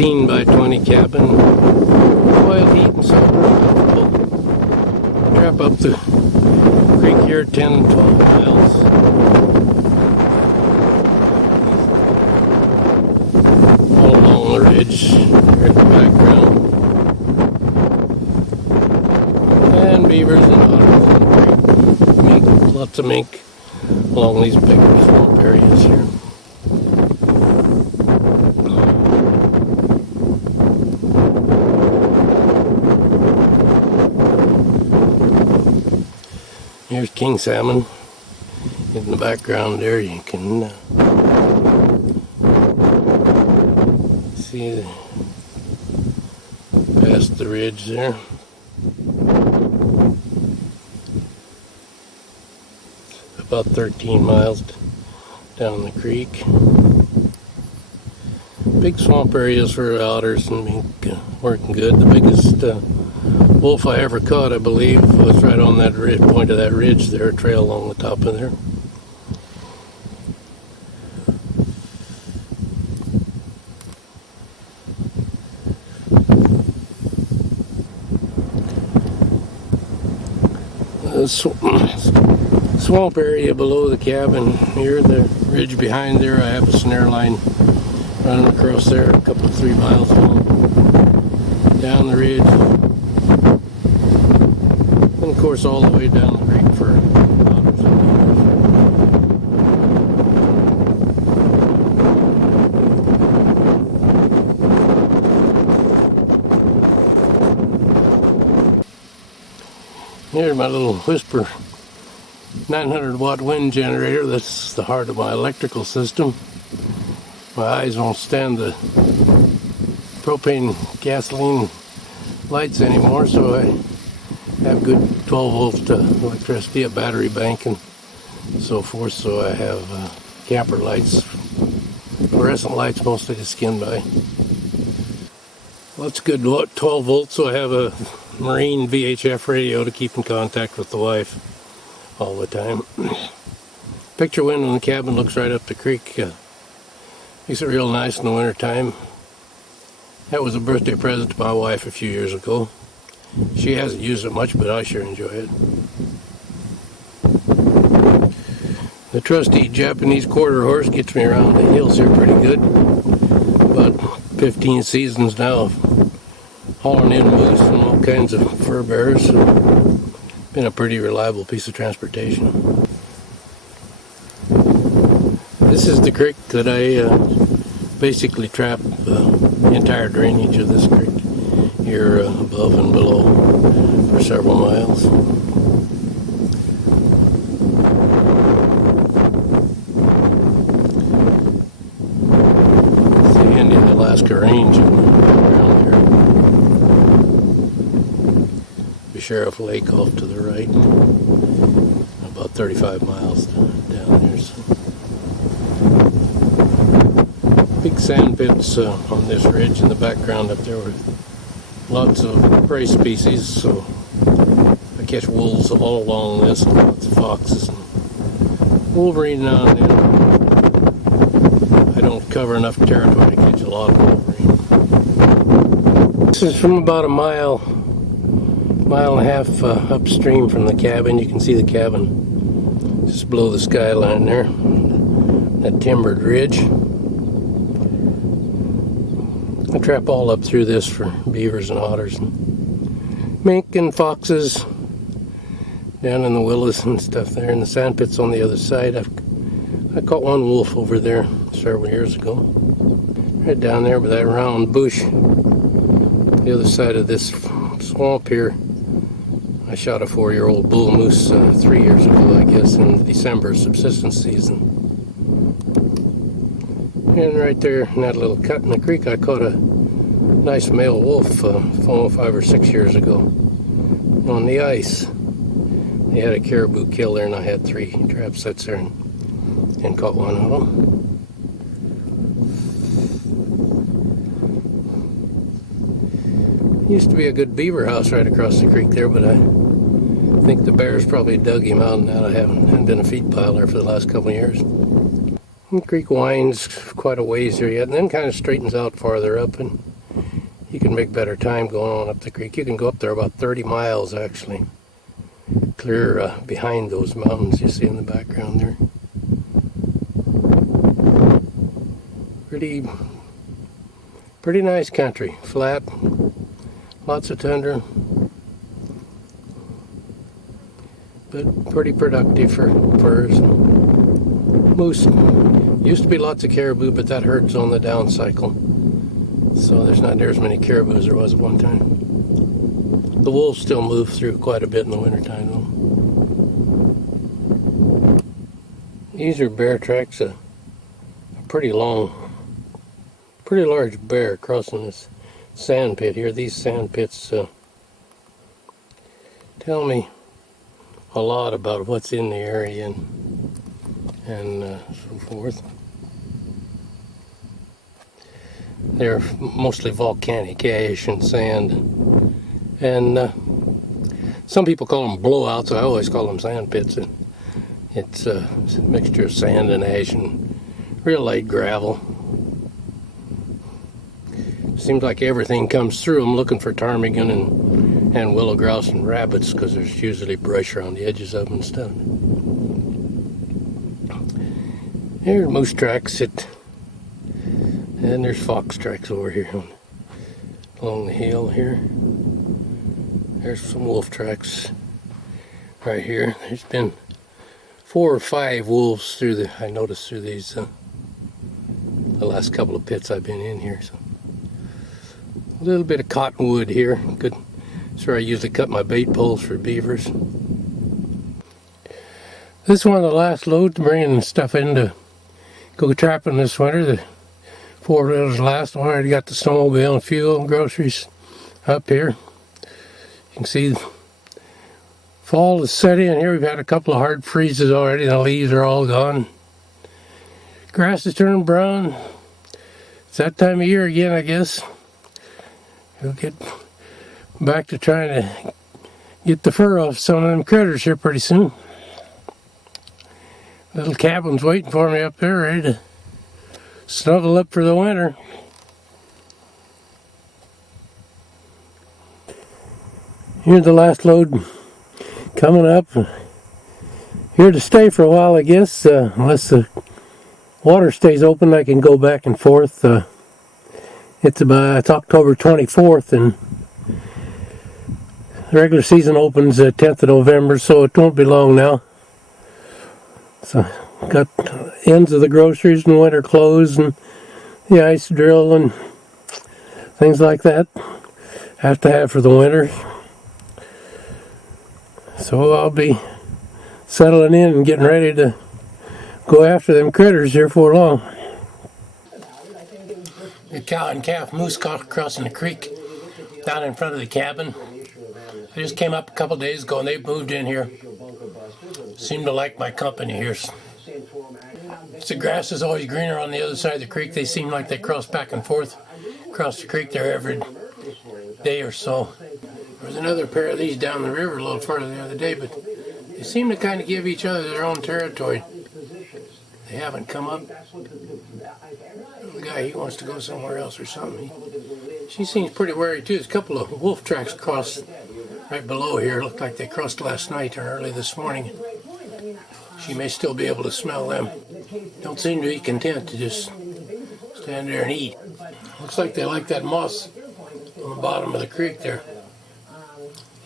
16 by 20 cabin, oil heat and so trap up the creek here 10, 12 miles. All along the ridge here in the background. And beavers and otters in the creek. Mink, lots of mink along these bigger swamp areas here. Here's king salmon in the background there. You can see past the ridge there. About 13 miles down the creek. Big swamp areas for otters and mink working good. The biggest wolf I ever caught, I believe, was right on that point of that ridge there, a trail along the top of there. Swamp area below the cabin here, the ridge behind there, I have a snare line running across there, a couple of 3 miles long, down the ridge, and of course all the way down the creek for otters and beavers. Here's my little Whisper 900 watt wind generator. That's the heart of my electrical system. My eyes won't stand the propane gasoline lights anymore, so I have good 12 volt electricity, a battery bank and so forth. So I have camper lights, fluorescent lights mostly to skin by. Well, it's good 12 volts, so I have a marine VHF radio to keep in contact with the wife all the time. Picture window in the cabin looks right up the creek. Makes it real nice in the winter time. That was a birthday present to my wife a few years ago. She hasn't used it much, but I sure enjoy it. The trusty Japanese quarter horse gets me around the hills here pretty good. About 15 seasons now of hauling in moose and all kinds of fur bearers. So been a pretty reliable piece of transportation. This is the creek that I basically trap the entire drainage of this creek here above and below for several miles. It's the Indian Alaska Range around here. Sheriff Lake off to the right, about 35 miles down there. So. Big sand pits on this ridge in the background up there with lots of prey species, so I catch wolves all along this and lots of foxes and wolverine now and then. I don't cover enough territory to catch a lot of wolverine. This is from about a mile and a half upstream from the cabin. You can see the cabin just below the skyline there, that timbered ridge. I trap all up through this for beavers and otters and mink and foxes down in the willows and stuff there, and the sand pits on the other side. I caught one wolf over there several years ago, right down there by that round bush. The other side of this swamp here, I shot a 4-year-old bull moose 3 years ago, I guess, in December subsistence season. And right there in that little cut in the creek, I caught a nice male wolf 5 or 6 years ago on the ice. They had a caribou kill there, and I had 3 trap sets there and caught one of them. Used to be a good beaver house right across the creek there, but I think the bears probably dug him out, and now I haven't been a feed pile there for the last couple of years. The creek winds quite a ways here yet, and then kind of straightens out farther up, and you can make better time going on up the creek. You can go up there about 30 miles actually, clear behind those mountains you see in the background there. Pretty nice country, flat, lots of tundra, but pretty productive for furs. Moose. Used to be lots of caribou, but that herd's on the down cycle, so there's not near as many caribou as there was at one time. The wolves still move through quite a bit in the wintertime though. These are bear tracks, a pretty large bear crossing this sand pit here. These sand pits tell me a lot about what's in the area and so forth. They're mostly volcanic ash and sand, and some people call them blowouts. I always call them sand pits. It's a mixture of sand and ash and real light gravel. Seems like everything comes through. I'm looking for ptarmigan and willow grouse and rabbits because there's usually brush around the edges of them and stuff. Here's moose tracks, and there's fox tracks over here along the hill here. There's some wolf tracks right here. There's been 4 or 5 wolves I noticed through these the last couple of pits I've been in here. So a little bit of cottonwood here. Good. That's where I usually cut my bait poles for beavers. This is one of the last loads bringing stuff in to go trapping this winter. The 4-wheeler's last one. I already got the snowmobile and fuel and groceries up here. You can see fall is set in here. We've had a couple of hard freezes already. The leaves are all gone. Grass is turning brown. It's that time of year again, I guess. We'll get back to trying to get the fur off some of them critters here pretty soon. Little cabin's waiting for me up there, ready to snuggle up for the winter. Here's the last load coming up. Here to stay for a while, I guess. Unless the water stays open, I can go back and forth. It's October 24th, and the regular season opens the 10th of November, so it won't be long now. So, got ends of the groceries and winter clothes and the ice drill and things like that. Have to have for the winter. So I'll be settling in and getting ready to go after them critters here for long. The cow and calf moose crossing the creek down in front of the cabin. I just came up a couple days ago and they've moved in here. Seem to like my company here. The grass is always greener on the other side of the creek. They seem like they cross back and forth across the creek there every day or so. There was another pair of these down the river a little further the other day, but they seem to kind of give each other their own territory. They haven't come up. The guy, he wants to go somewhere else or something. She seems pretty wary too. There's a couple of wolf tracks crossed right below here. Looked like they crossed last night or early this morning. She may still be able to smell them. Don't seem to be content to just stand there and eat. Looks like they like that moss on the bottom of the creek there.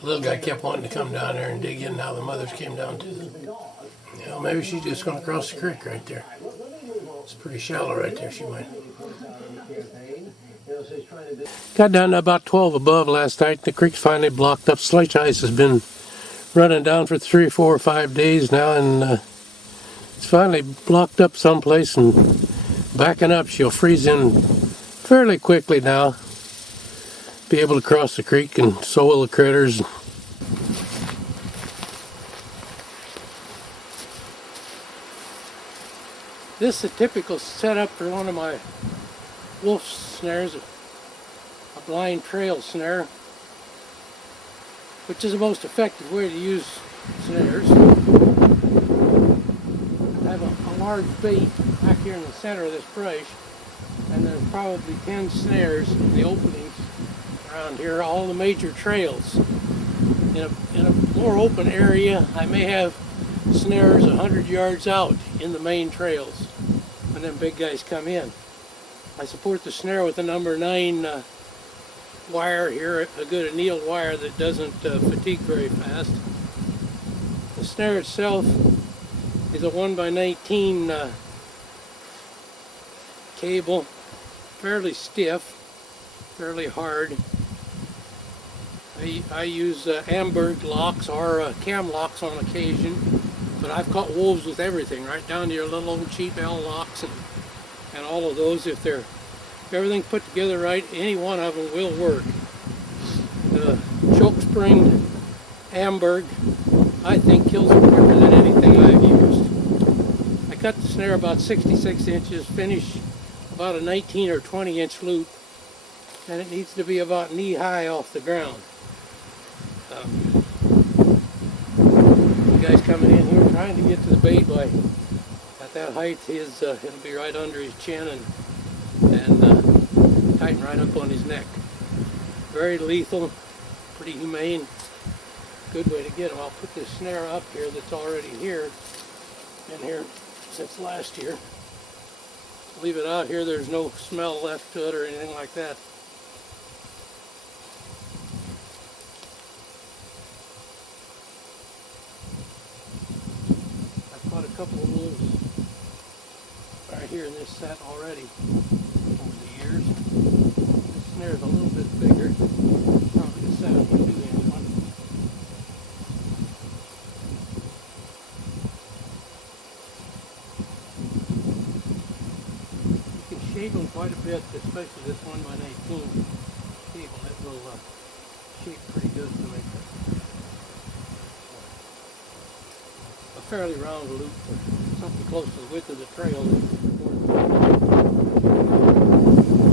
The little guy kept wanting to come down there and dig in. Now the mothers came down too. You know, maybe she's just going to cross the creek right there. It's pretty shallow right there. She might. Got down to about 12 above last night. The creek's finally blocked up. Slush ice has been running down for 3, 4, or 5 days now, and it's finally blocked up someplace and backing up. She'll freeze in fairly quickly now. Be able to cross the creek, and so will the critters. This is a typical setup for one of my wolf snares, a blind trail snare, which is the most effective way to use snares. I have a large bait back here in the center of this brush, and there's probably 10 snares in the openings around here, all the major trails. In a more open area, I may have snares 100 yards out in the main trails when them big guys come in. I support the snare with a number 9 wire here, a good annealed wire that doesn't fatigue very fast. The snare itself is a 1x19 cable, fairly stiff, fairly hard. I use Amberg locks or cam locks on occasion, but I've caught wolves with everything, right down to your little old cheap L locks and all of those. If everything's put together right, any one of them will work. The choke spring Amberg, I think, kills them quicker than anything I've used. I cut the snare about 66 inches, finish about a 19 or 20 inch loop, and it needs to be about knee high off the ground. The guy's coming in here trying to get to the bait by at that height. It'll be right under his chin and tighten right up on his neck. Very lethal, pretty humane, good way to get him. I'll put this snare up here that's already here, been here since last year. Leave it out here, there's no smell left to it or anything like that. I've caught a couple of wolves right here in this set already over the years. This snare is a little bit bigger, probably a 72-inch one. Shape them quite a bit, especially this 1x19 cable. It will shape pretty good to make a fairly round loop, something close to the width of the trail.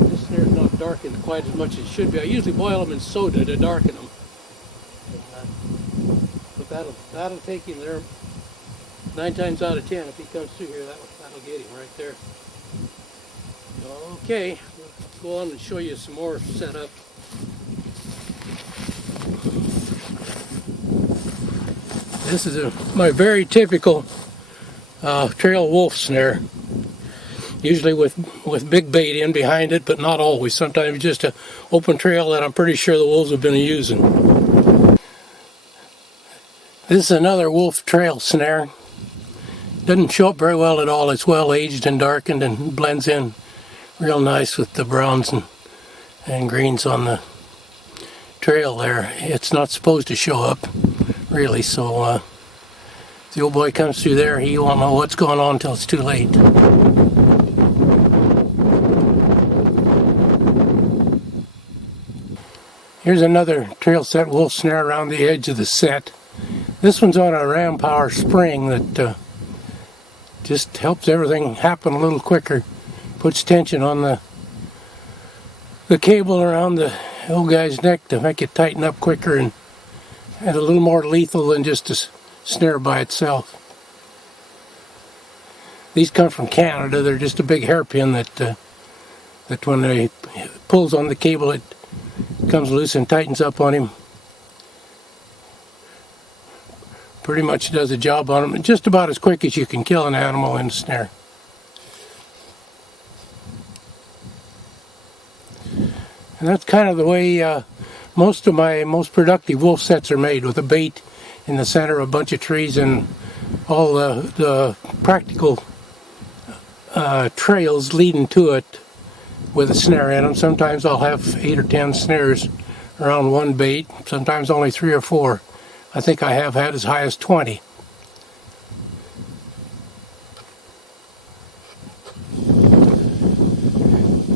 This snare is not darkened quite as much as it should be. I usually boil them in soda to darken them, but that'll take him there 9 times out of 10. If he comes through here, that'll get him right there. Okay, we'll go on and show you some more setup. This is my very typical trail wolf snare. Usually with big bait in behind it, but not always. Sometimes just an open trail that I'm pretty sure the wolves have been using. This is another wolf trail snare. Doesn't show up very well at all. It's well aged and darkened and blends in real nice with the browns and greens on the trail there. It's not supposed to show up, really, so if the old boy comes through there, he won't know what's going on until it's too late. Here's another trail set wolf snare around the edge of the set. This one's on a ram power spring that just helps everything happen a little quicker. Puts tension on the cable around the old guy's neck to make it tighten up quicker and a little more lethal than just a snare by itself. These come from Canada. They're just a big hairpin that when it pulls on the cable, it comes loose and tightens up on him. Pretty much does a job on him, just about as quick as you can kill an animal in a snare. And that's kind of the way most of my most productive wolf sets are made, with a bait in the center, a bunch of trees, and all the practical trails leading to it with a snare in them. Sometimes I'll have 8 or 10 snares around one bait, sometimes only 3 or 4. I think I have had as high as 20.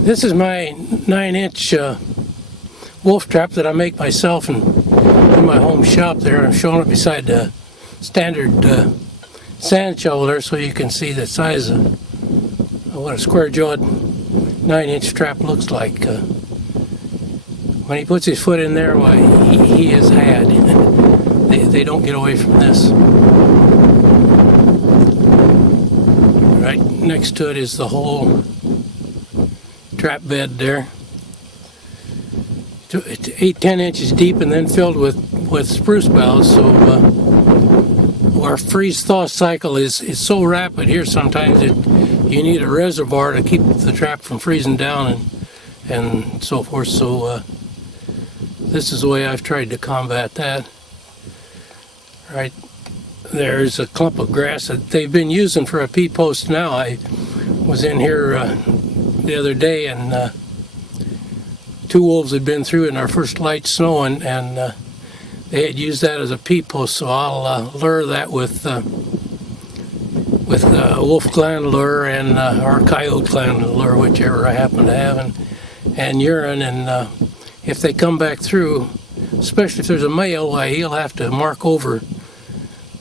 This is my 9-inch wolf trap that I make myself in my home shop there. I'm showing it beside the standard sand shovel there so you can see the size of what a square-jawed 9-inch trap looks like. When he puts his foot in there, why, he is had. They don't get away from this. Right next to it is the whole trap bed there. it's 8-10 inches deep and then filled with spruce boughs. So our freeze-thaw cycle is so rapid here sometimes that you need a reservoir to keep the trap from freezing down and so forth. So this is the way I've tried to combat that. Right there's a clump of grass that they've been using for a pea post now. I was in here the other day, and 2 wolves had been through in our first light snow, and they had used that as a pea post. So I'll lure that with wolf gland lure and or coyote gland lure, whichever I happen to have, and urine. And if they come back through, especially if there's a male, why he'll have to mark over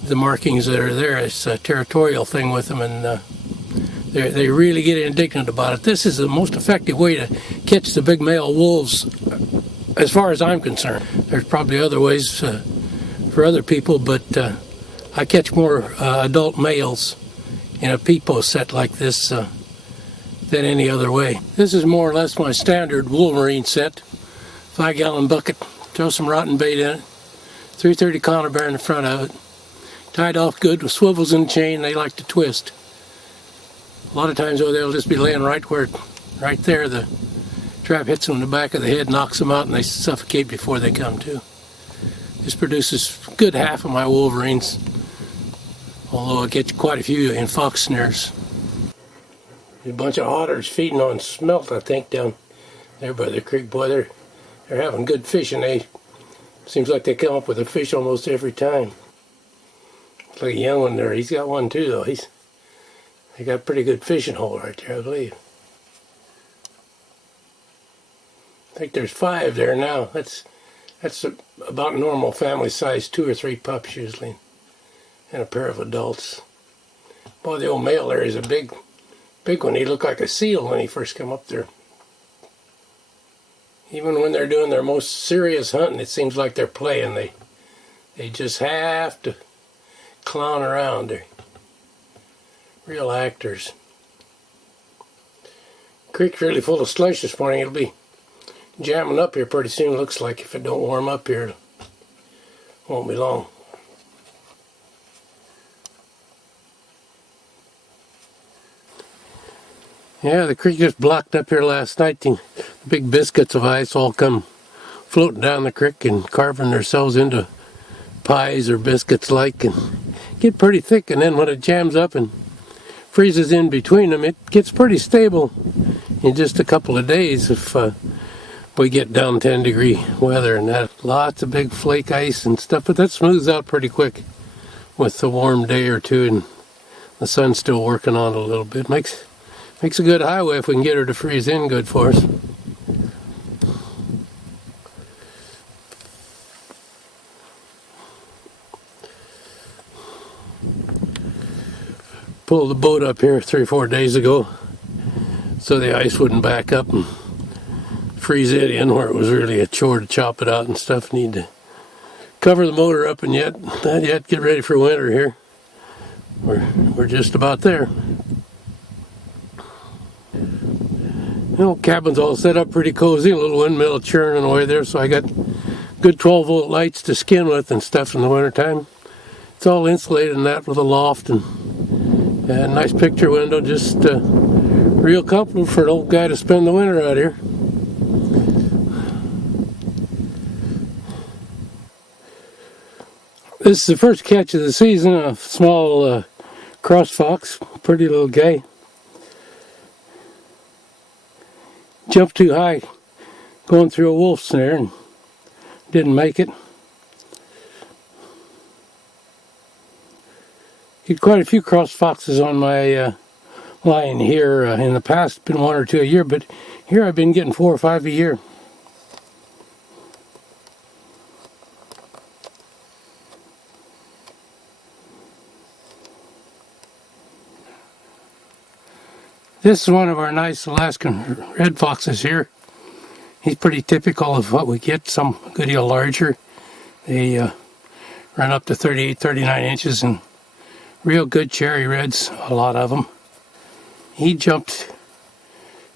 the markings that are there. It's a territorial thing with them, and they really get indignant about it. This is the most effective way to catch the big male wolves, as far as I'm concerned. There's probably other ways for other people, but I catch more adult males in a pea post set like this than any other way. This is more or less my standard wolverine set. 5-gallon bucket, throw some rotten bait in it, 330 conibear in the front of it, tied off good with swivels in the chain. They like to twist. A lot of times though, they'll just be laying right there. The trap hits them in the back of the head, knocks them out, and they suffocate before they come to. This produces a good half of my wolverines, although I get quite a few in fox snares. There's a bunch of otters feeding on smelt, I think, down there by the creek. Boy, they're having good fishing. Seems like they come up with a fish almost every time. It's like a young one there. He's got one too, though. They got a pretty good fishing hole right there, I believe. I think there's 5 there now. That's about normal family size, 2 or 3 pups usually, and a pair of adults. Boy, the old male there is a big one. He looked like a seal when he first came up there. Even when they're doing their most serious hunting, it seems like they're playing. They just have to clown around. They're real actors. Creek's really full of slush this morning. It'll be jamming up here pretty soon. Looks like if it don't warm up here, it won't be long. Yeah, the creek just blocked up here last night. The big biscuits of ice all come floating down the creek and carving themselves into pies or biscuits like, and get pretty thick. And then when it jams up and freezes in between them, it gets pretty stable in just a couple of days if we get down 10-degree weather and that. Lots of big flake ice and stuff, but that smooths out pretty quick with the warm day or two, and the sun's still working on it a little bit. Makes a good highway if we can get her to freeze in good for us. Pulled the boat up here 3 or 4 days ago so the ice wouldn't back up and freeze it in where it was really a chore to chop it out and stuff. Need to cover the motor up, and not yet get ready for winter here. We're just about there. The old cabin's all set up pretty cozy, a little windmill churning away there, so I got good 12-volt lights to skin with and stuff in the wintertime. It's all insulated and that with a loft and a nice picture window, just real comfortable for an old guy to spend the winter out here. This is the first catch of the season, a small cross fox, pretty little guy. Jumped too high going through a wolf snare and didn't make it. Get quite a few cross foxes on my line here. In the past, been 1 or 2 a year, but here I've been getting 4 or 5 a year. This is one of our nice Alaskan red foxes here. He's pretty typical of what we get, some a good deal larger. They run up to 38, 39 inches and real good cherry reds, a lot of them. He jumped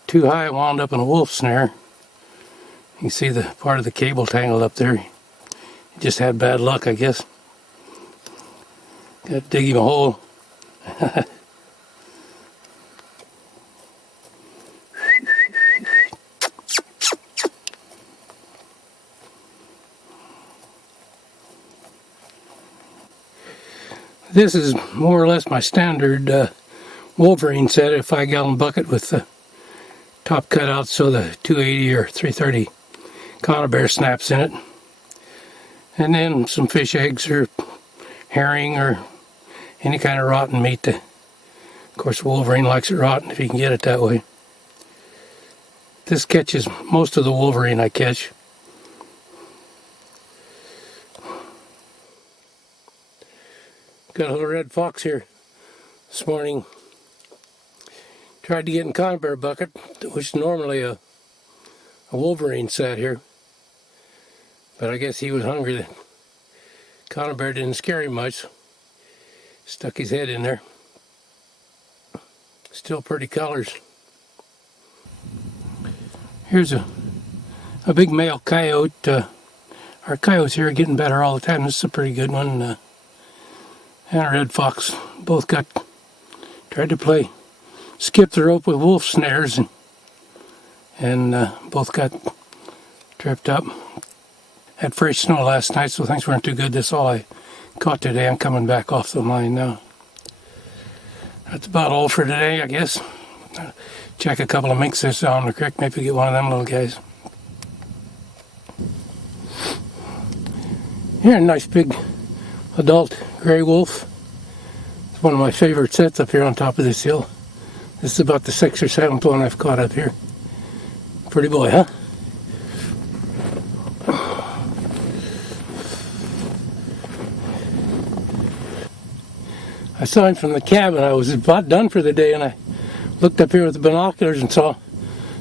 too high, wound up in a wolf snare, You can see the part of the cable tangled up there. He just had bad luck, I guess. Got to dig him a hole. This is more or less my standard Wolverine set, a 5-gallon bucket with the top cut out so the 280 or 330 conibear snaps in it. And then some fish eggs or herring or any kind of rotten meat. Of course, Wolverine likes it rotten if he can get it that way. This catches most of the Wolverine I catch. Got a little red fox here this morning. Tried to get in conibear bucket, which is normally a Wolverine sat here. But I guess he was hungry. The conibear didn't scare him much. Stuck his head in there. Still pretty colors. Here's a big male coyote. Our coyotes here are getting better all the time. This is a pretty good one. And a red fox both tried to skip the rope with wolf snares and both got tripped up. Had fresh snow last night, so things weren't too good. That's all I caught today. I'm coming back off the line now. That's about all for today, I guess. Check a couple of minks that's down the creek, maybe get one of them little guys. Here, a nice big adult gray wolf. It's one of my favorite sets up here on top of this hill. This is about the 6th or 7th one I've caught up here. Pretty boy, huh? I saw him from the cabin. I was about done for the day, and I looked up here with the binoculars and saw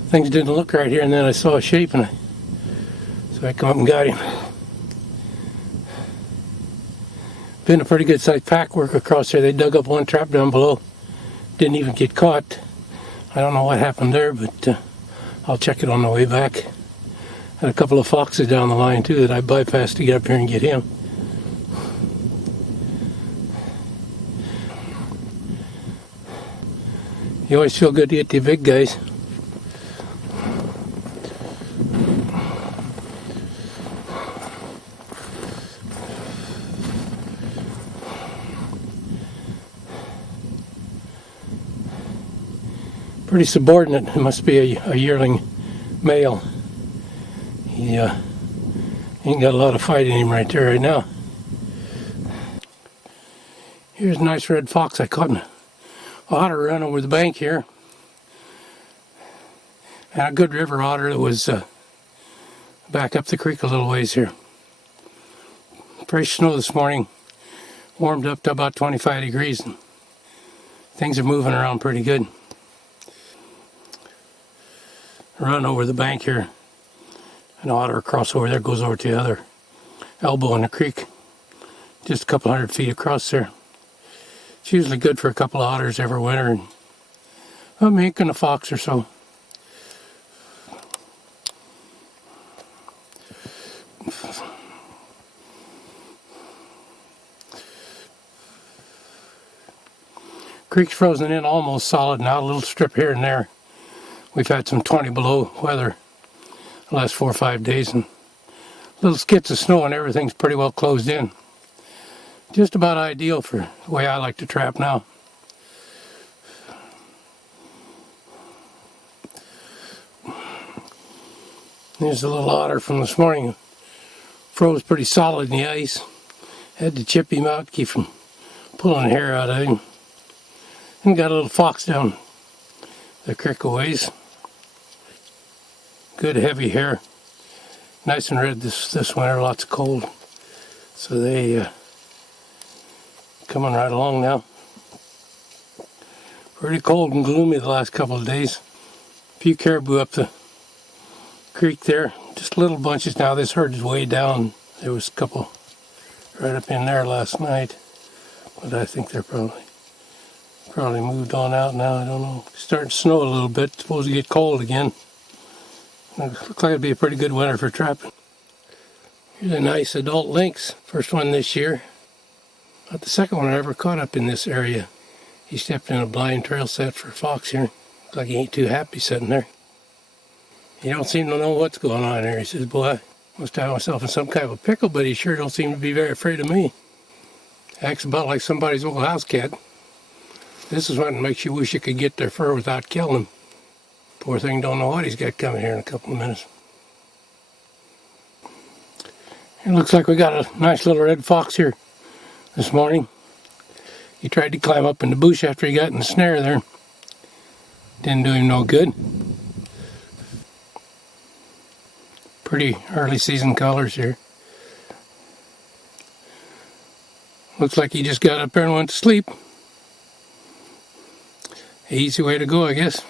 things didn't look right here, and then I saw a shape, so I come up and got him. Been a pretty good sized pack work across there. They dug up one trap down below. Didn't even get caught. I don't know what happened there, but I'll check it on the way back. Had a couple of foxes down the line too that I bypassed to get up here and get him. You always feel good to get the big guys. Pretty subordinate. It must be a yearling male. He ain't got a lot of fight in him right there right now. Here's a nice red fox I caught in an otter run over the bank here. And a good river otter that was back up the creek a little ways here. Fresh snow this morning. Warmed up to about 25 degrees. And things are moving around pretty good. Run over the bank here. An otter across over there goes over to the other elbow in the creek. Just a couple 100 feet across there. It's usually good for a couple of otters every winter, and a mink and a fox or so. Creek's frozen in almost solid now, a little strip here and there. We've had some 20 below weather the last 4 or 5 days, and little skits of snow, and everything's pretty well closed in. Just about ideal for the way I like to trap now. There's a little otter from this morning. Froze pretty solid in the ice. Had to chip him out, keep from pulling hair out of him. And got a little fox down the creek a ways. Good heavy hair. Nice and red this winter, lots of cold. So they coming right along now. Pretty cold and gloomy the last couple of days. A few caribou up the creek there. Just little bunches now. This herd is way down. There was a couple right up in there last night. But I think they're probably moved on out now. I don't know. It's starting to snow a little bit. It's supposed to get cold again. Looks like it'll be a pretty good winter for trapping. Here's a nice adult lynx. First one this year. Not the second one I ever caught up in this area. He stepped in a blind trail set for fox here. Looks like he ain't too happy sitting there. He don't seem to know what's going on here. He says, boy, I must have myself in some kind of a pickle, but he sure don't seem to be very afraid of me. Acts about like somebody's old house cat. This is what makes you wish you could get their fur without killing him. Poor thing don't know what he's got coming here in a couple of minutes. It looks like we got a nice little red fox here this morning. He tried to climb up in the bush after he got in the snare there. Didn't do him no good. Pretty early season colors here. Looks like he just got up there and went to sleep. Easy way to go, I guess.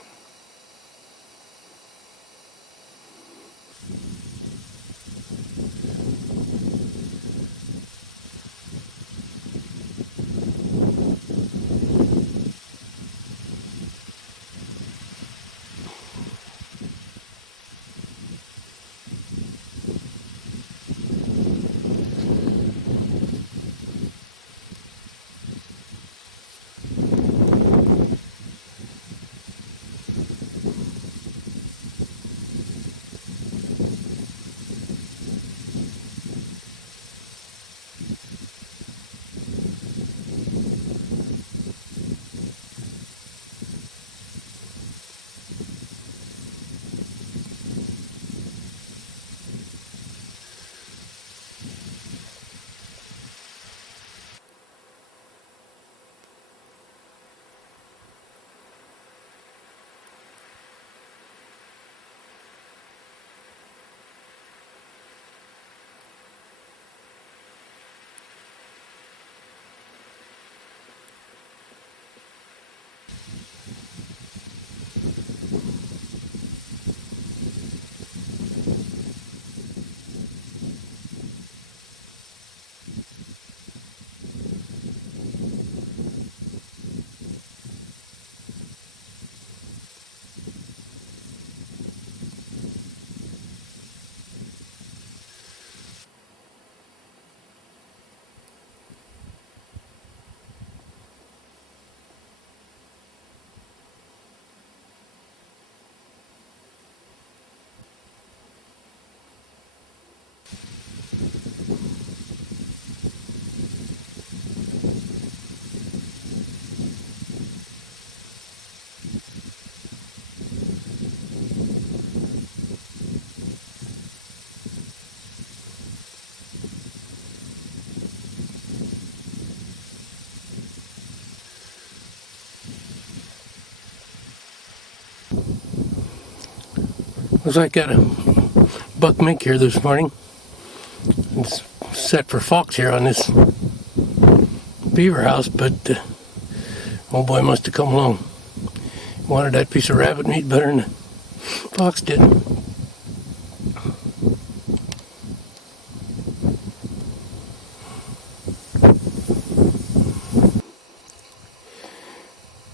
Looks like I got a buck mink here this morning. It's set for fox here on this beaver house, but old boy must have come along. Wanted that piece of rabbit meat better than the fox did.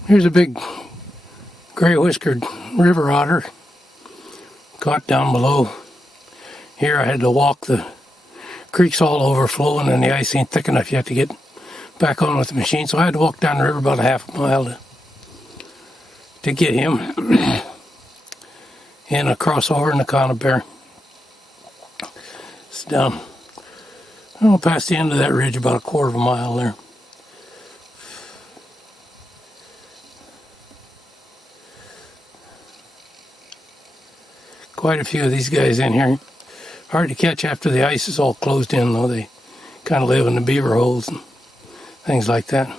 Here's a big gray-whiskered river otter caught down below. Here I had to walk. The creek's all overflowing and the ice ain't thick enough yet to get back on with the machine, so I had to walk down the river about a half a mile to get him and a crossover and a conibear. It's down past the end of that ridge, about a quarter of a mile there. Quite a few of these guys in here. Hard to catch after the ice is all closed in, though. They kind of live in the beaver holes and things like that.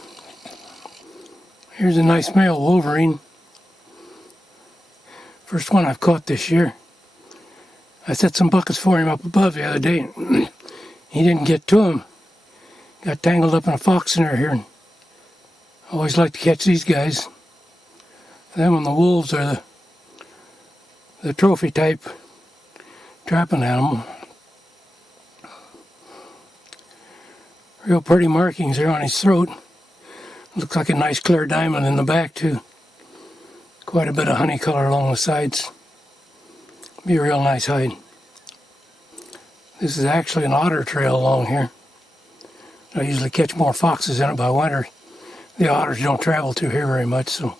Here's a nice male wolverine. First one I've caught this year. I set some buckets for him up above the other day. He didn't get to him. Got tangled up in a fox snare here. I always like to catch these guys. Them and the wolves are the trophy type trapping animal. Real pretty markings there on his throat. Looks like a nice clear diamond in the back too. Quite a bit of honey color along the sides. Be a real nice hide. This is actually an otter trail along here. I usually catch more foxes in it by winter. The otters don't travel through here very much, so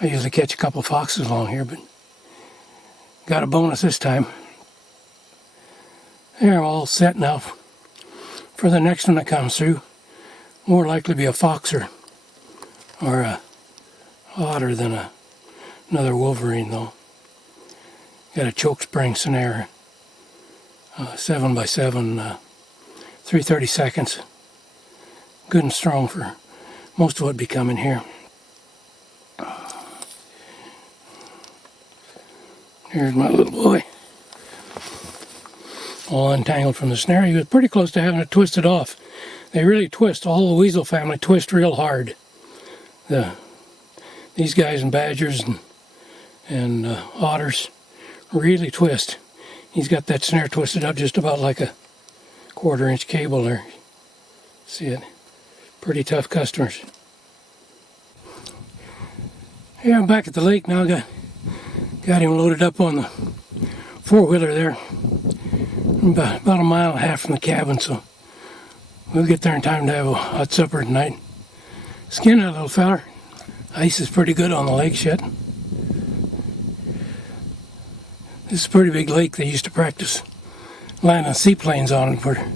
I usually catch a couple foxes along here, but got a bonus this time. They're all set now for the next one that comes through. More likely be a fox or a otter than another wolverine, though. Got a choke spring snare, 7x7, 3/30 seconds. Good and strong for most of what be coming here. Here's my little boy, all untangled from the snare. He was pretty close to having it twisted off. They really twist. All the weasel family twist real hard. These guys and badgers and otters really twist. He's got that snare twisted up just about like a 1/4-inch cable there. See it? Pretty tough customers. Here I'm back at the lake now. Got him loaded up on the 4-wheeler there. About a mile and a half from the cabin, so we'll get there in time to have a hot supper tonight. Skin that little feller. Ice is pretty good on the lakes yet. This is a pretty big lake. They used to practice landing seaplanes on it. We're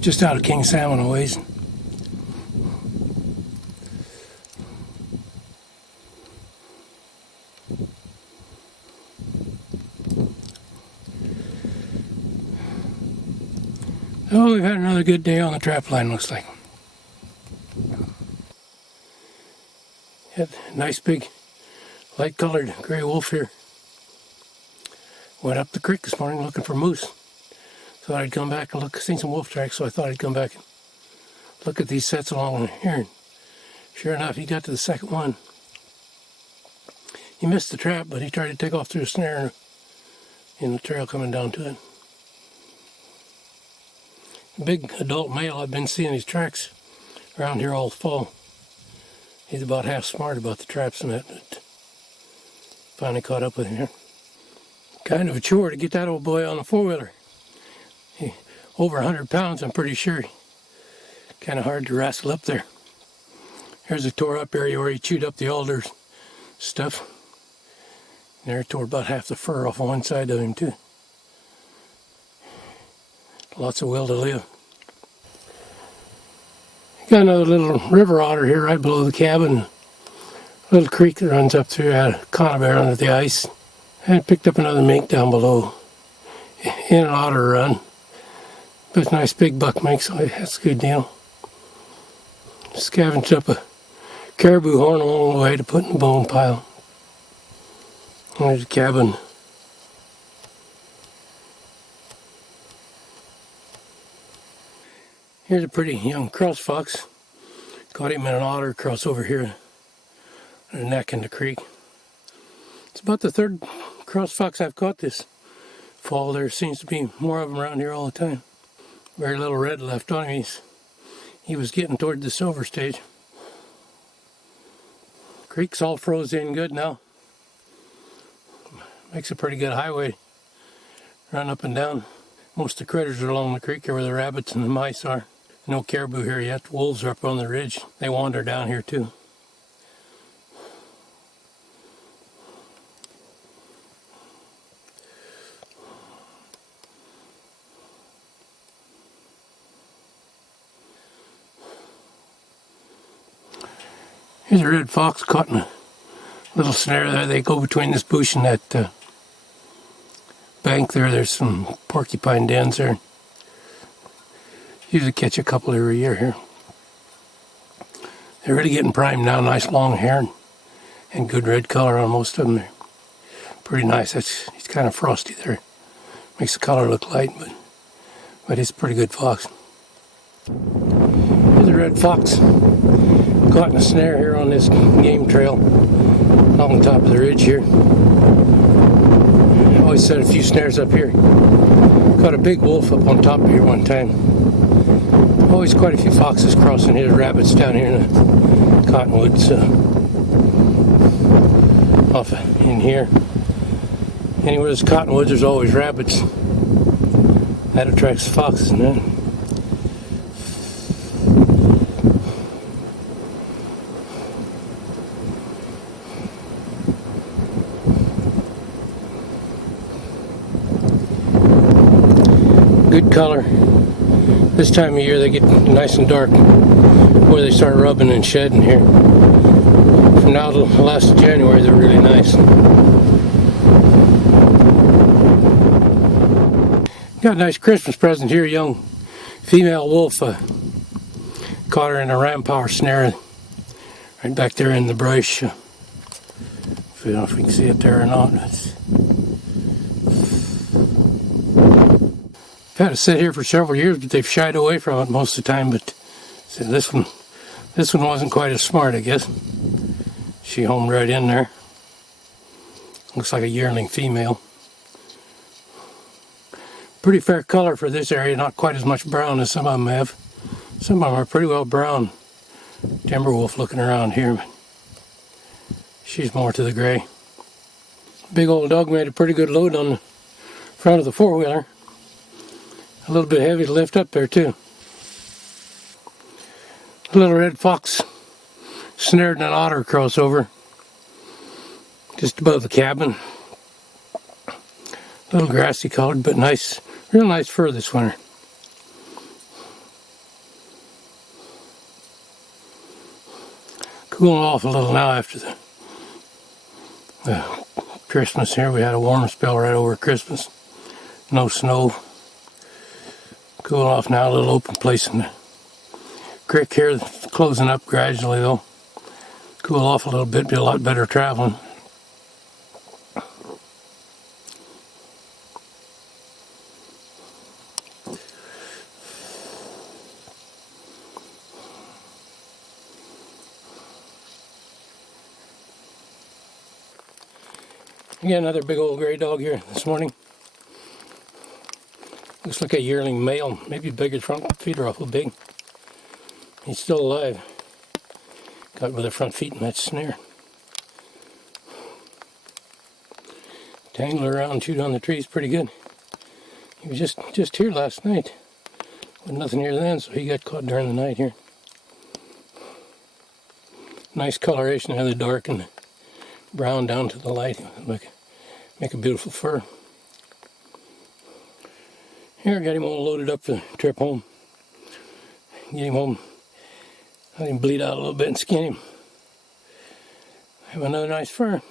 just out of king salmon a ways. Oh, we've had another good day on the trap line, looks like. Had a nice big light-colored gray wolf here. Went up the creek this morning looking for moose. Thought I'd come back and look, seen some wolf tracks, so I thought I'd come back and look at these sets along here. And sure enough, he got to the second one. He missed the trap, but he tried to take off through the snare in the trail coming down to it. Big adult male, I've been seeing these tracks around here all fall. He's about half smart about the traps and that, but finally caught up with him here. Kind of a chore to get that old boy on the 4-wheeler. Over 100 pounds, I'm pretty sure. Kind of hard to wrestle up there. Here's a tore up area where he chewed up the alder stuff. There, tore about half the fur off on one side of him too. Lots of will to live. Got another little river otter here right below the cabin. A little creek that runs up through a conibear under the ice. And picked up another mink down below in an otter run. But it's a nice big buck mink, so that's a good deal. Scavenged up a caribou horn along the way to put in the bone pile. There's the cabin. Here's a pretty young cross fox. Caught him in an otter cross over here. A neck in the creek. It's about the third cross fox I've caught this fall. There seems to be more of them around here all the time. Very little red left on him. He was getting toward the silver stage. Creek's all froze in good now. Makes a pretty good highway. Run up and down. Most of the critters are along the creek here where the rabbits and the mice are. No caribou here yet. The wolves are up on the ridge. They wander down here too. Here's a red fox caught in a little snare there. They go between this bush and that bank there. There's some porcupine dens there. Usually catch a couple every year here. They're really getting primed now. Nice long hair and good red color on most of them. They're pretty nice. It's kind of frosty there. Makes the color look light, but it's a pretty good fox. Here's a red fox caught in a snare here on this game trail along the top of the ridge here. I always set a few snares up here. Caught a big wolf up on top of here one time. Always quite a few foxes crossing here, rabbits down here in the cottonwoods off in here. Anywhere there's cottonwoods, there's always rabbits. That attracts foxes, man. Good color. This time of year they get nice and dark before they start rubbing and shedding here. From now to the last of January, they're really nice. Got a nice Christmas present here, young female wolf. Caught her in a ram power snare right back there in the brush. I don't know if we can see it there or not. I've had it sit here for several years, but they've shied away from it most of the time. But so this one wasn't quite as smart, I guess. She homed right in there. Looks like a yearling female. Pretty fair color for this area, not quite as much brown as some of them have. Some of them are pretty well brown. Timber wolf looking around here, but she's more to the gray. Big old dog made a pretty good load on the front of the four-wheeler. A little bit heavy to lift up there too. A little red fox snared in an otter crossover just above the cabin. A little grassy colored, but nice, real nice fur this winter. Cooling off a little now after the Christmas here. We had a warm spell right over Christmas. No snow. Cooling off now, a little open place in the creek here. Closing up gradually though. Cool off a little bit, be a lot better traveling. Again, another big old gray dog here this morning. Looks like a yearling male, maybe bigger. Front feet are awful big. He's still alive. Got with the front feet in that snare. Tangled around, chewed on the trees pretty good. He was just here last night. With nothing here then, so he got caught during the night here. Nice coloration of the dark and the brown down to the light. Make a beautiful fur. Here, got him all loaded up for the trip home. Get him home. Let him bleed out a little bit and skin him. Have another nice fur.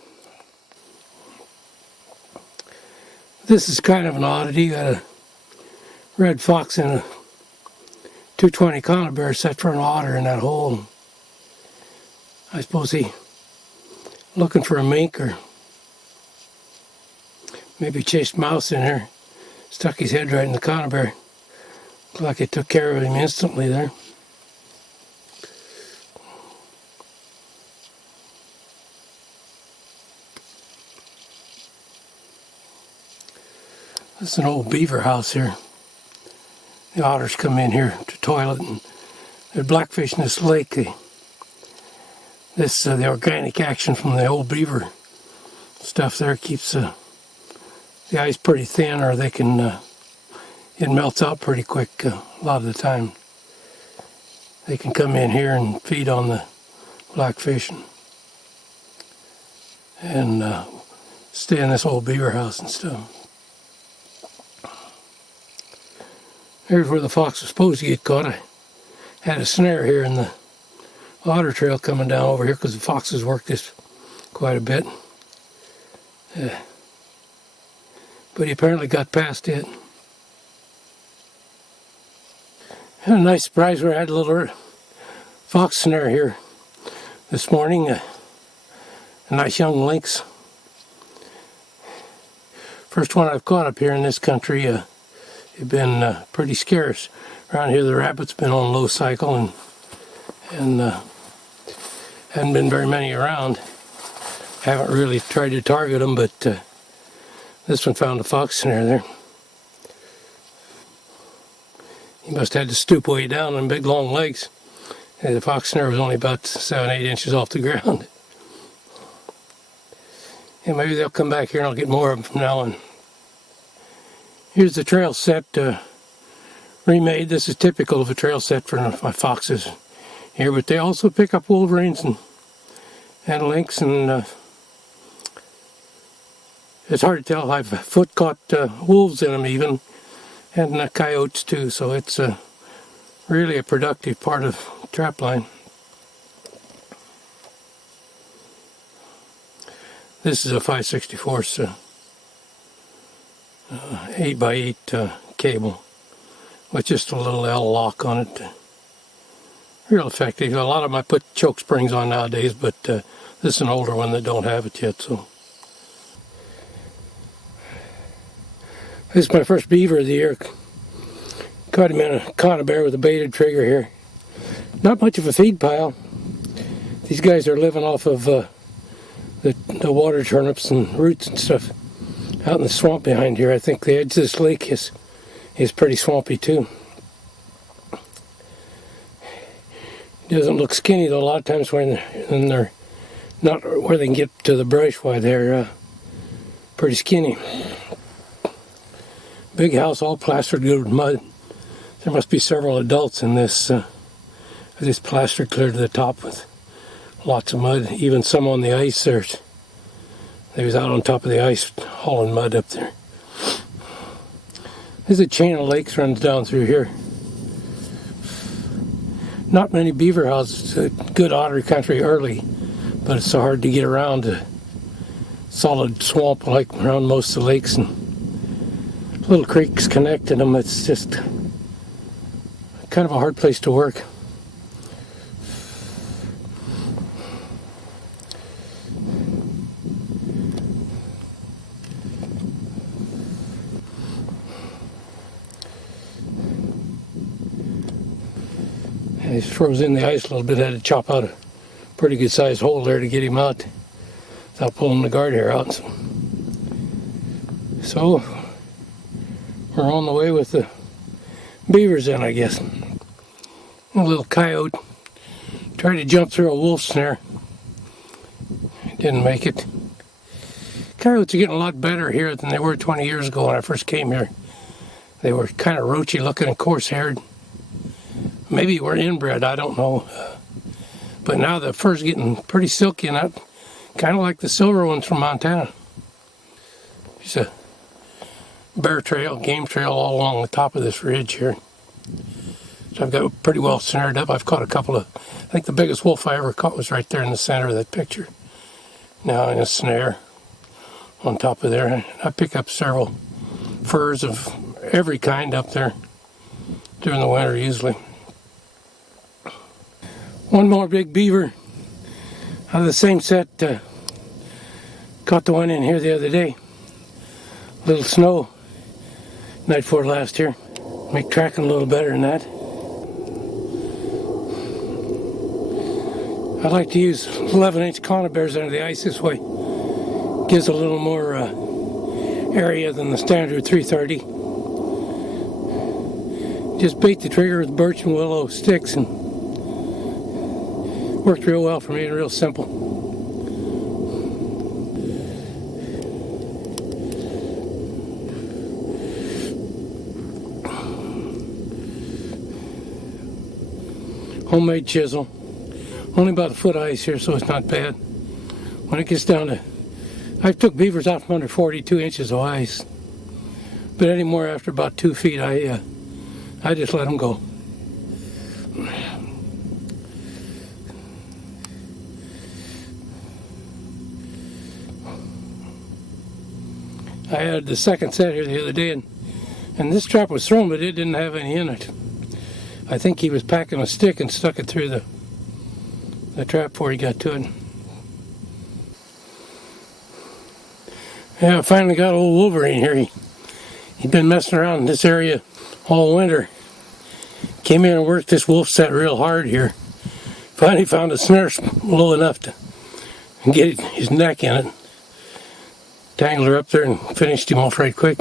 This is kind of an oddity. Got a red fox and a 220 conibear set for an otter in that hole. I suppose he looking for a mink or maybe chased mouse in there. Stuck his head right in the conibear. Looked like it took care of him instantly there. This is an old beaver house here. The otters come in here to toilet, and they're blackfish in this lake. The organic action from the old beaver stuff there keeps the ice pretty thin, or they can it melts out pretty quick a lot of the time. They can come in here and feed on the blackfish and stay in this old beaver house and stuff. Here's where the fox was supposed to get caught. I had a snare here in the otter trail coming down over here because the foxes work this quite a bit. But he apparently got past it. Had a nice surprise where I had a little fox snare here this morning. A nice young lynx. First one I've caught up here in this country. They've been pretty scarce. Around here the rabbit's been on low cycle and hadn't been very many around. Haven't really tried to target them, but this one found a fox snare there. He must have had to stoop way down on big long legs. And the fox snare was only about 7-8 inches off the ground. And maybe they'll come back here and I'll get more of them from now on. Here's the trail set remade. This is typical of a trail set for my foxes here, but they also pick up wolverines and lynx, and it's hard to tell. I've foot caught wolves in them even, and coyotes too, so it's really a productive part of trapline. This is a 5/64 8x8 cable with just a little L lock on it. Real effective. A lot of them I put choke springs on nowadays, but this is an older one that don't have it yet. So this is my first beaver of the year. Caught him in a conibear with a baited trigger here. Not much of a feed pile. These guys are living off of the water turnips and roots and stuff out in the swamp behind here. I think the edge of this lake is pretty swampy too. Doesn't look skinny though. A lot of times when they're not where they can get to the brush, why they're pretty skinny. Big house, all plastered good with mud. There must be several adults in this. This plaster clear to the top with lots of mud. Even some on the ice. They was out on top of the ice hauling mud up there. There's a chain of lakes runs down through here. Not many beaver houses. It's a good otter country early, but it's so hard to get around a solid swamp like around most of the lakes, and little creeks connecting them. It's just kind of a hard place to work. He froze in the ice a little bit. Had to chop out a pretty good sized hole there to get him out without pulling the guard hair out. So we're on the way with the beavers in, I guess. A little coyote tried to jump through a wolf snare. Didn't make it. Coyotes are getting a lot better here than they were 20 years ago when I first came here. They were kind of roachy looking and coarse haired. Maybe we're inbred, I don't know. But now the fur's getting pretty silky and kind of like the silver ones from Montana. There's a bear trail, game trail all along the top of this ridge here. So I've got it pretty well snared up. I've caught a couple of, I think the biggest wolf I ever caught was right there in the center of that picture. Now in a snare on top of there. I pick up several furs of every kind up there during the winter usually. One more big beaver out of the same set. Caught the one in here the other day. Little snow night before last here. Make tracking a little better than that. I like to use 11-inch conibears under the ice this way. Gives a little more area than the standard 330. Just bait the trigger with birch and willow sticks and worked real well for me and real simple. Homemade chisel. Only about a foot of ice here, so it's not bad. When it gets down to, I've took beavers out from under 42 inches of ice, but anymore after about 2 feet, I just let them go. I had the second set here the other day, and this trap was thrown, but it didn't have any in it. I think he was packing a stick and stuck it through the trap before he got to it. Yeah, I finally got old Wolverine here. He'd been messing around in this area all winter. Came in and worked this wolf set real hard here. Finally found a snare low enough to get his neck in it. Tangled her up there and finished him off right quick.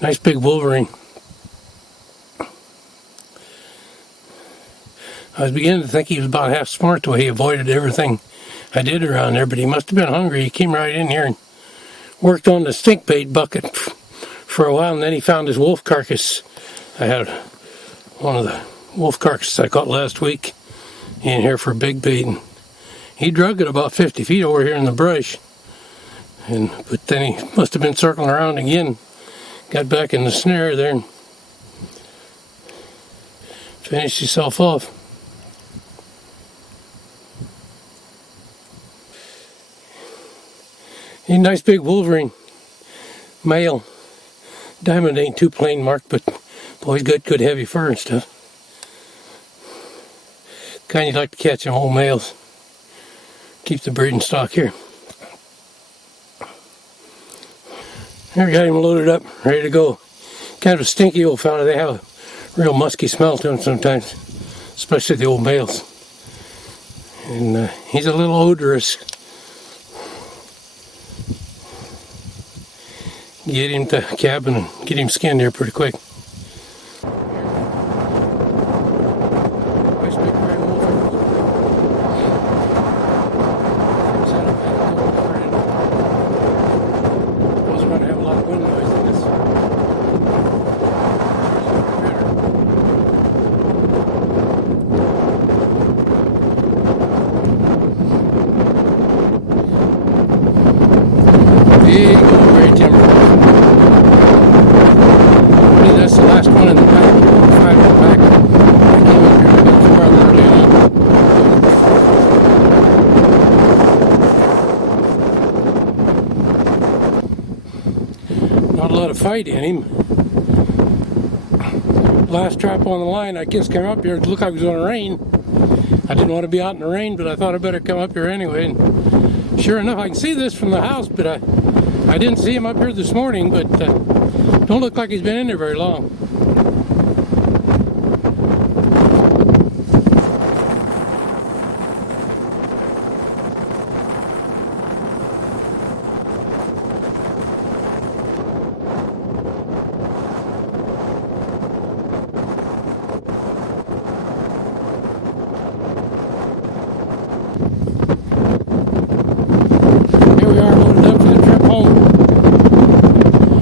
Nice big Wolverine. I was beginning to think he was about half smart the way he avoided everything I did around there, but he must have been hungry. He came right in here and worked on the stink bait bucket for a while, and then he found his wolf carcass. I had one of the wolf carcasses I caught last week in here for big bait, and he drug it about 50 feet over here in the brush. But then he must have been circling around again, got back in the snare there, and finished himself off. He's a nice big Wolverine male. Diamond ain't too plain marked, but boy, he's got good heavy fur and stuff. Kind you'd like to catch them old males. Keep the breeding stock here. There, got him loaded up, ready to go. Kind of a stinky old fella. They have a real musky smell to them sometimes, especially the old males. And he's a little odorous. Get him to the cabin and get him skinned here pretty quick. Nice big gray wolf. Suppose we're going to have a lot of wind noise in this. Big old gray timber. That's the last one in the pack. 5 in the pack. I came up here about 4 hours early on. Not a lot of fight in him. Last trap on the line, I just came up here. It looked like it was going to rain. I didn't want to be out in the rain, but I thought I'd better come up here anyway. And sure enough, I can see this from the house, but I didn't see him up here this morning, but don't look like he's been in there very long. Here we are, loaded up for the trip home.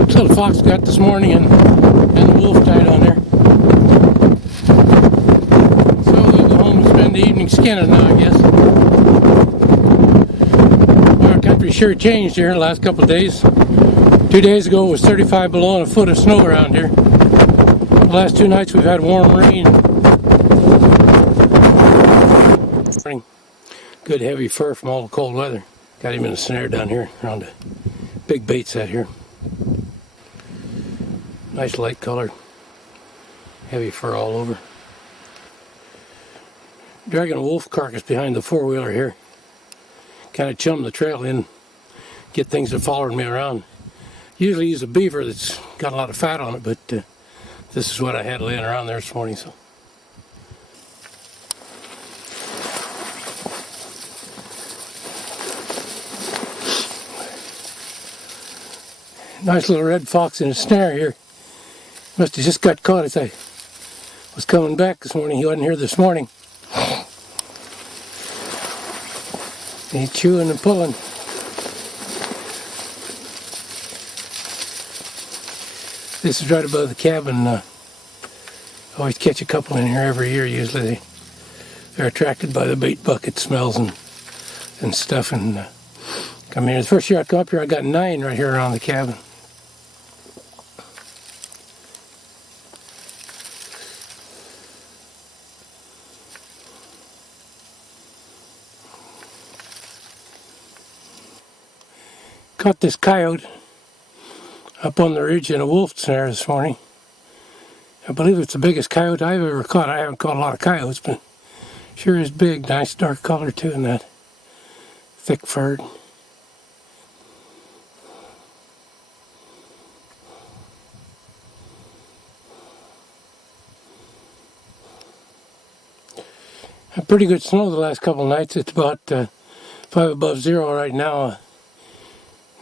Little fox got this morning, and the wolf died on there. So we'll go home and spend the evening skinning now, I guess. Our country sure changed here in the last couple of days. 2 days ago it was 35 below and a foot of snow around here. The last 2 nights we've had warm rain. Good heavy fur from all the cold weather. Got him in a snare down here around a big bait set here. Nice light color, heavy fur all over. Dragging a wolf carcass behind the 4-wheeler here. Kind of chum the trail in, get things that followed me around. Usually use a beaver that's got a lot of fat on it, but this is what I had laying around there this morning. So. Nice little red fox in a snare here. Must have just got caught as I was coming back this morning. He wasn't here this morning. He's chewing and pulling. This is right above the cabin. I always catch a couple in here every year. Usually they're attracted by the bait bucket smells and stuff. And come here. The first year I come up here, I got 9 right here around the cabin. Caught this coyote up on the ridge in a wolf snare this morning. I believe it's the biggest coyote I've ever caught. I haven't caught a lot of coyotes, but sure is big. Nice dark color too, and that thick furred. Had pretty good snow the last couple of nights. It's about 5 above 0 right now.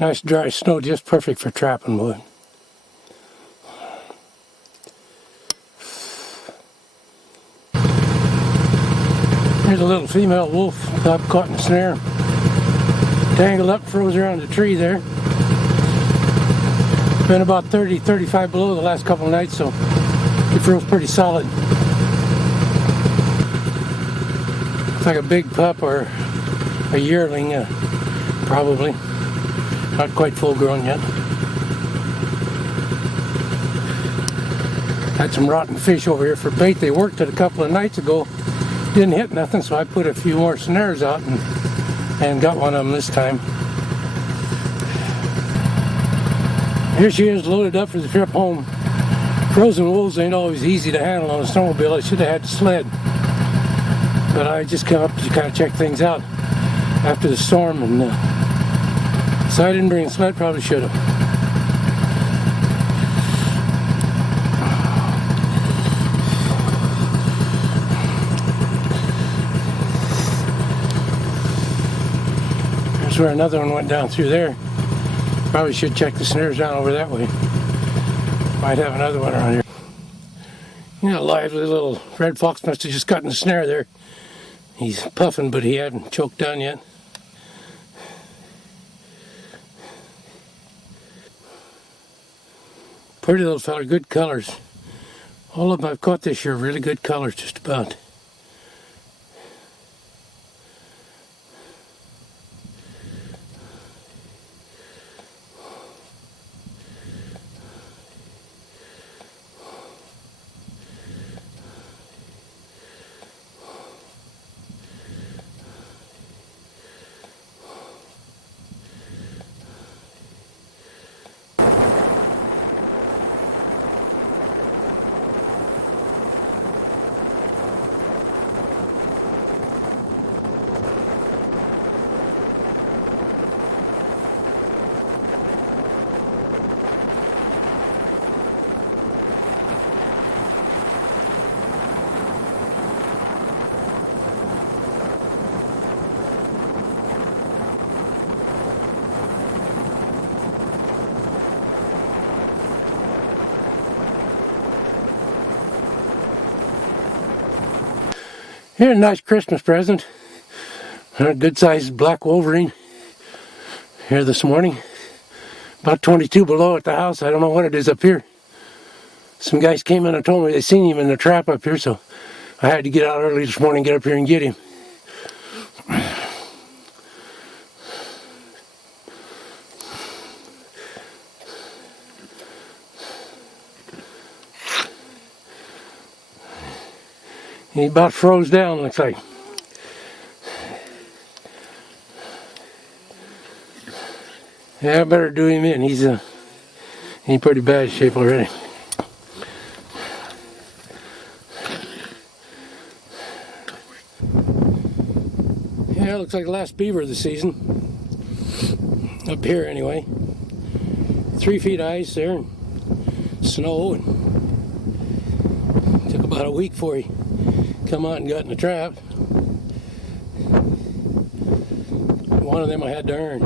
Nice dry snow, just perfect for trapping wood. Here's a little female wolf caught in the snare. tangled up, froze around the tree there. Been about 30, 35 below the last couple of nights, so it froze pretty solid. It's like a big pup or a yearling, probably. Not quite full grown yet. Had some rotten fish over here for bait. They worked it a couple of nights ago. Didn't hit nothing, so I put a few more snares out and got one of them this time. Here she is, loaded up for the trip home. Frozen wolves ain't always easy to handle on a snowmobile. I should have had the sled. But I just come up to kind of check things out after the storm, and so I didn't bring a sled, probably should have. There's where another one went down through there. Probably should check the snares down over that way. Might have another one around here. You know, lively little red fox must have just gotten a snare there. He's puffing, but he hadn't choked down yet. Pretty little fella, good colors. All of them I've caught this year, really good colors, just about. Here's a nice Christmas present. A good-sized black wolverine here this morning. About 22 below at the house. I don't know what it is up here. Some guys came in and told me they seen him in the trap up here, so I had to get out early this morning, get up here and get him. He about froze down, looks like. Yeah, I better do him in. He's in pretty bad shape already. Yeah, it looks like the last beaver of the season. Up here, anyway. 3 feet ice there, and snow, and took about a week before he come out and got in the trap. One of them I had to earn.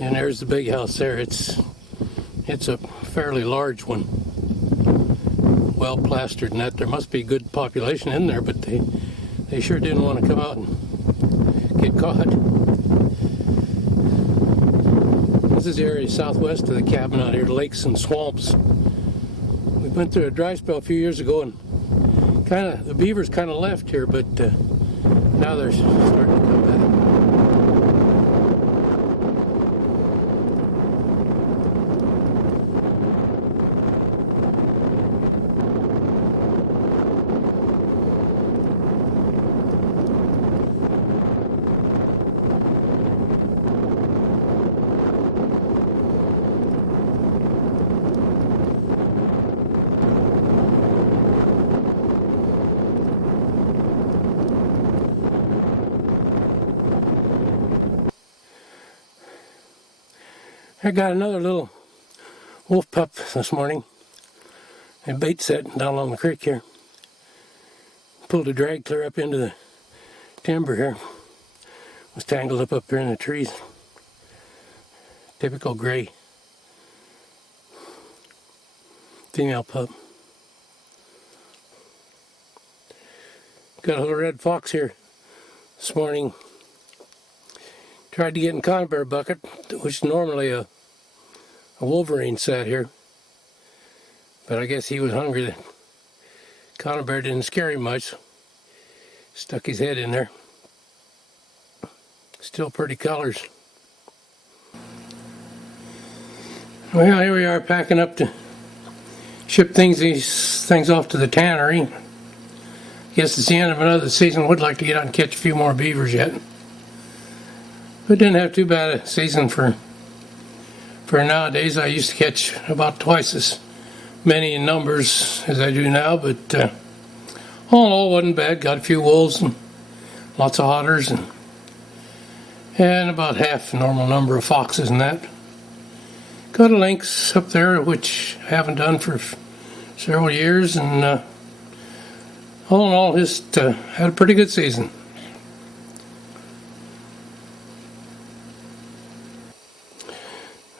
And there's the big house there. It's a fairly large one. Well plastered and that. There must be good population in there, but they sure didn't want to come out and get caught. This is the area southwest of the cabin out here, lakes and swamps. We went through a dry spell a few years ago, and the beavers kind of left here, but now they're starting to come back. I got another little wolf pup this morning. A bait set down along the creek here. Pulled a drag clear up into the timber here. Was tangled up here in the trees. Typical gray female pup. Got a little red fox here this morning. Tried to get in conibear bucket, which normally a wolverine sat here. But I guess he was hungry. The conibear didn't scare him much. Stuck his head in there. Still pretty colors. Well, here we are packing up to ship these things off to the tannery. Guess it's the end of another season. Would like to get out and catch a few more beavers yet. But didn't have too bad a season for nowadays. I used to catch about twice as many in numbers as I do now, but all in all wasn't bad. Got a few wolves and lots of otters and about half the normal number of foxes and that. Got a lynx up there, which I haven't done for several years, and all in all, just had a pretty good season.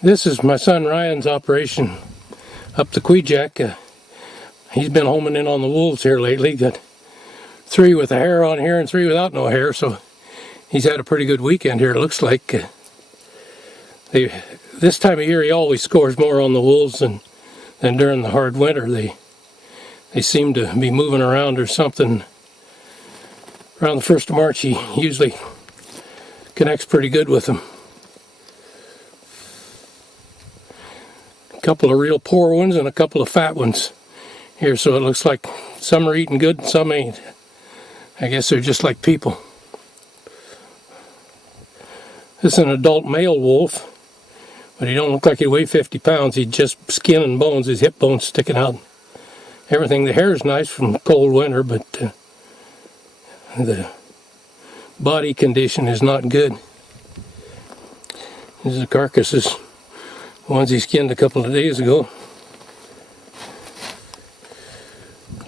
This is my son Ryan's operation up the Kvichak. He's been homing in on the wolves here lately. Got 3 with a hair on here and 3 without no hair, so he's had a pretty good weekend here, it looks like. This time of year he always scores more on the wolves than during the hard winter. They seem to be moving around or something. Around the 1st of March he usually connects pretty good with them. A couple of real poor ones and a couple of fat ones here, so it looks like some are eating good and some ain't. I guess they're just like people. This is an adult male wolf, but he don't look like he weigh 50 pounds. He's just skin and bones, his hip bones sticking out. Everything, the hair is nice from the cold winter, but the body condition is not good. These are the carcasses, the ones he skinned a couple of days ago.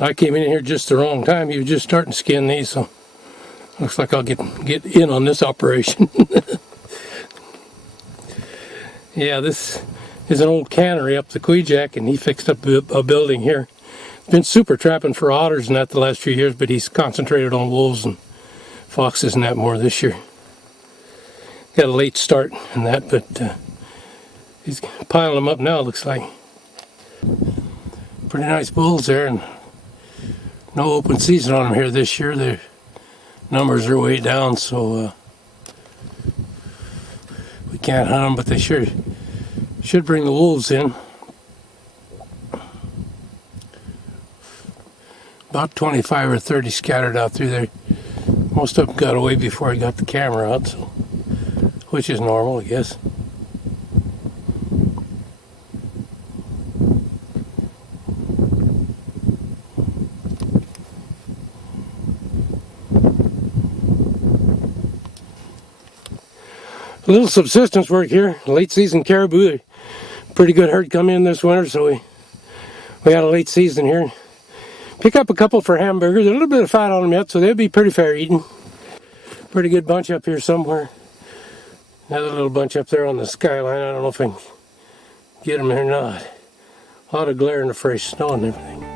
I came in here just the wrong time. He was just starting to skin these, so looks like I'll get in on this operation. Yeah, this is an old cannery up the Kvichak, and he fixed up a building here. Been super trapping for otters and that the last few years, but he's concentrated on wolves and foxes and that more this year. Got a late start in that, but he's piling them up now, looks like. Pretty nice bulls there, and no open season on them here this year. Their numbers are way down, so we can't hunt them, but they should bring the wolves in. About 25 or 30 scattered out through there. Most of them got away before I got the camera out, so, which is normal, I guess. A little subsistence work here. Late season caribou. Pretty good herd come in this winter, so we had a late season here. Pick up a couple for hamburgers. A little bit of fat on them yet, so they'll be pretty fair eating. Pretty good bunch up here somewhere. Another little bunch up there on the skyline. I don't know if I can get them or not. A lot of glare in the fresh snow and everything.